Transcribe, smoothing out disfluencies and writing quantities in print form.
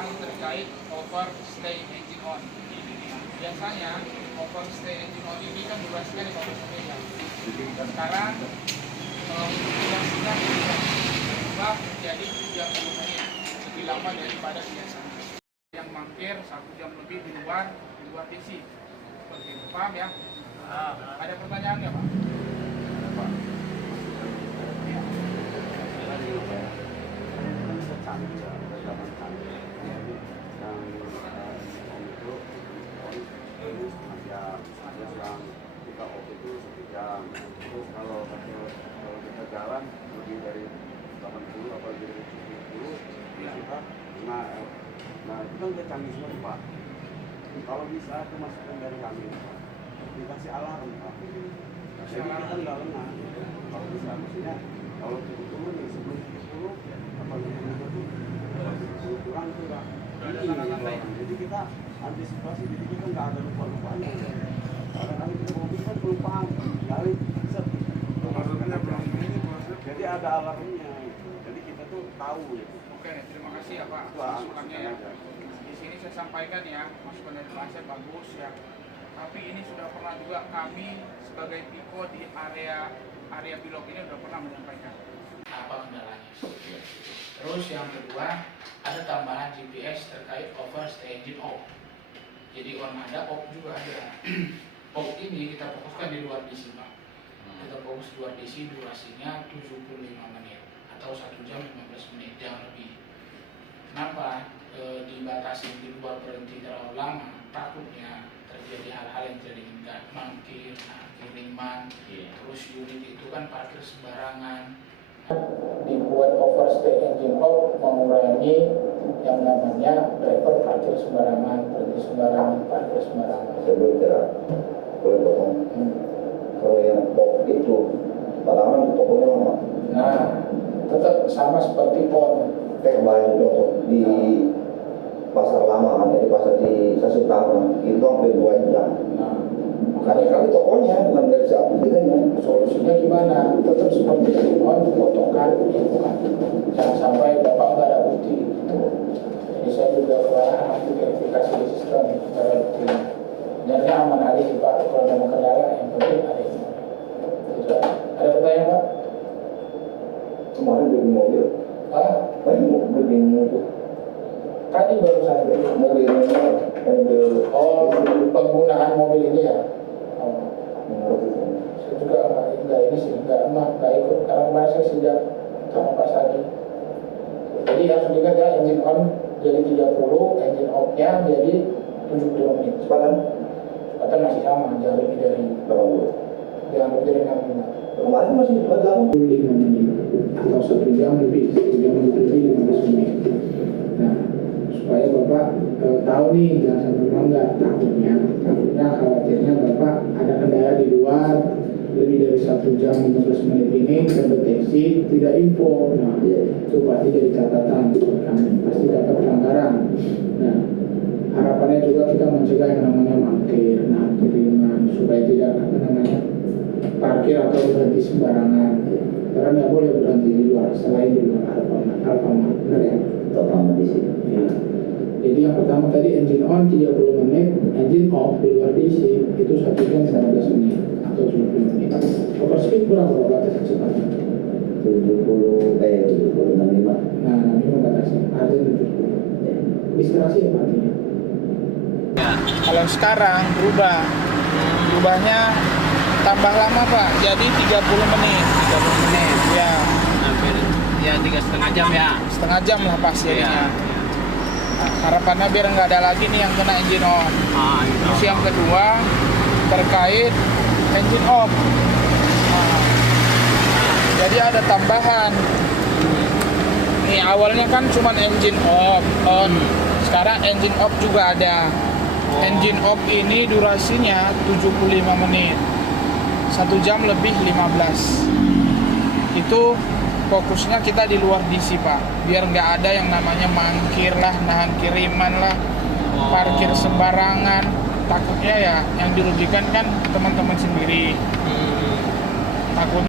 pemahaman terkait overstay engine on. Biasanya overstay engine on ini kan durasinya 15 menit ya. Sekarang yang sudah berubah menjadi 30 menit, lebih lama daripada biasanya. Yang mangkir 1 jam lebih di luar DC. Oke, paham ya? Ada pertanyaan nggak, Pak? Pak. Ya. Kita off itu 1 jam. Terus kalau kita jalan lebih dari 80 atau lebih dari 70 kita nah itu kan udah canggih semua Pak. Kalau bisa itu masukkan dari kami dikasih alarm Pak. Jadi kita nggak lengah. Kalau bisa maksudnya kalau 70 nih sebelum 70 apa 70 kurang itu Pak. Jadi kita antisipasi, jadi kita nggak ada lupa-lupanya. Kadang-kadang kita mobil kan kelupaan, kali set. Jadi ada alarmnya. Jadi kita tuh tahu. Oke, terima kasih ya Pak masukannya ya. Di sini saya sampaikan ya, masukan dari Pak Asep bagus ya. Tapi ini sudah pernah juga kami sebagai Piko di area Bilog ini sudah pernah menyampaikan apa kendalanya. Terus yang kedua, ada tambahan GPS terkait overstay engine off. Jadi on ada, off juga ada. Off ini kita fokuskan di luar DC Pak. Kita fokus luar DC, durasinya 75 menit atau 1 jam 15 menit, jangan lebih. Kenapa dibatasi di luar berhenti terlalu lama? Takutnya terjadi hal-hal yang tidak diinginkan, mangkir, kiriman, terus unit itu kan parkir sembarangan. Dibuat overstay engine off mengurangi yang namanya driver parkir sembarangan, berhenti sembarangan, parkir sembarangan. Sebelum boleh potong. Kalau yang off itu padahal itu tokonya lama. Nah, tetap sama seperti on. Kayak kemarin contoh di pasar lama kan, di pasar di stasiun Taman itu hampir 2 jam. Nah, Makanya kali tokonya bukan dari si aplikasinya. solusinya gimana? Tetap seperti on, dipotongkan, gitu kan. Jangan sampai Bapak nggak ada bukti. Gitu. Jadi saya juga kemarin nanti verifikasi di sistem cara buktinya. Sebenarnya aman aja sih Pak, kalau ada kendala yang penting ada ini. Gitu. Ada pertanyaan Pak? Kemarin beli mobil. Tadi mau beli itu. Tadi baru saya beli Mobil mobil. Oh, penggunaan mobil ini ya? Oh. Saya juga enggak ini sih, enggak ikut karena kemarin saya sejak sama Pak Sadi. Jadi harus diingat ya, engine on jadi 30, engine off-nya jadi 75 menit. Sepadan? Sepadan masih sama, jangan lebih dari 80. jangan lebih dari 65. Kemarin masih 25 menit atau 1 jam lebih, 1 jam lebih 15 menit. Nah, supaya Bapak tahu nih, jangan sampai melanggar. Takutnya khawatirnya Bapak ada kendala di luar lebih dari 1 jam 15 menit ini terdeteksi tidak info. Nah, itu pasti jadi catatan, pasti dapat pelanggaran. Nah, harapannya juga kita mencegah yang namanya mangkir, kiriman, supaya tidak parkir atau berhenti sembarangan. Karena nggak boleh berhenti di luar, selain di luar Alfamart, benar ya? Total di sini. Ya. Jadi yang pertama tadi engine on 30 menit, engine off di luar DC itu 1 jam 15 menit atau 70 menit. Overspeed berapa batas kecepatan? 65. Nah, ini batasnya ada 70. Diskresi apa artinya? Ya. Kalau sekarang berubahnya tambah lama Pak, jadi 30 menit. 30 menit. Ya, Hampir ya 3,5 jam ya. setengah jam lah pas jadinya. Iya. Nah, harapannya biar nggak ada lagi nih yang kena engine on. Terus yang kedua terkait engine off. Nah, jadi ada tambahan. Nih awalnya kan cuma engine off, on. Sekarang engine off juga ada. Engine off ini durasinya 75 menit. 1 jam lebih 15. Itu fokusnya kita di luar DC Pak, biar nggak ada yang namanya mangkir lah, nahan kiriman lah, parkir sembarangan. Takutnya ya yang dirugikan kan teman-teman sendiri. Takut